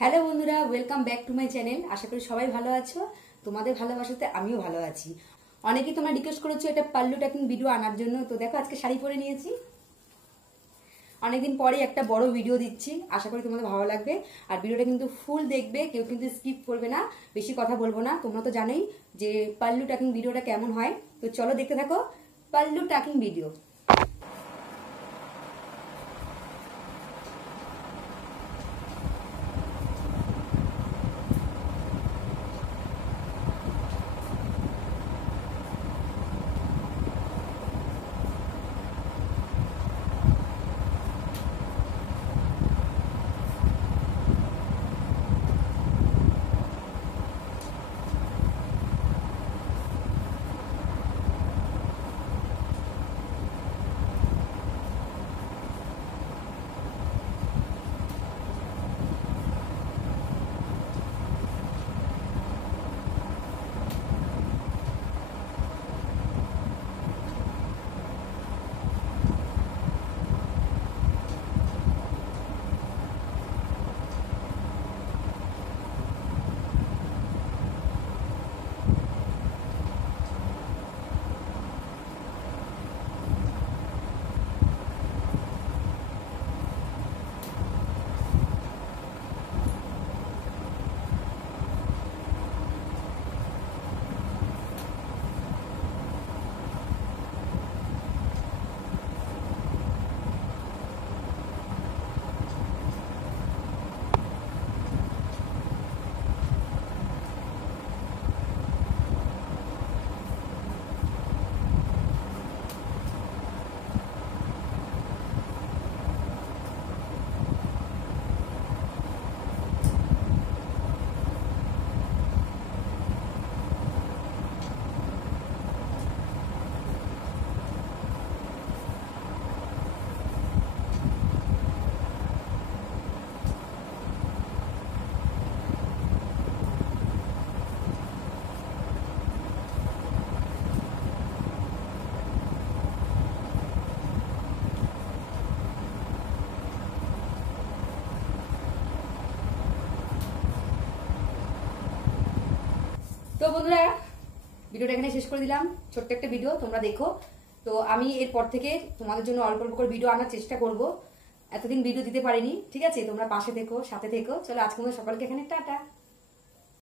Hello বন্ধুরা, welcome back to my channel. আশা করি সবাই ভালো আছো। তোমাদের ভালোবাসাতে আমিও ভালো আছি। অনেকেই তোমরা রিকোয়েস্ট করেছো এটা পাল্লু টাকিং ভিডিও আনার জন্য। তো দেখো আজকে শাড়ি পরে নিয়েছি। অনেকদিন পরে একটা বড় ভিডিও দিচ্ছি, আশা করি তোমাদের ভালো লাগবে। আর ভিডিওটা কিন্তু ফুল দেখবে, কেউ কিন্তু স্কিপ করবে না। বেশি কথা বলবো না, তোমরা তো জানোই যে পাল্লু টাকিং ভিডিওটা কেমন হয়। তো চলো দেখতে থাকো পাল্লু টাকিং ভিডিও। তো বন্ধুরা, ভিডিওটা এখানে শেষ করে দিলাম। ছোট্ট একটা ভিডিও, তোমরা দেখো। তো আমি এরপর থেকে তোমাদের জন্য অল্প অল্প করে ভিডিও আনার চেষ্টা করব। এতদিন ভিডিও দিতে পারিনি, ঠিক আছে? তোমরা পাশে থেকো, সাথে থেকো। চলো আজকে সকলকে এখানে টাটা।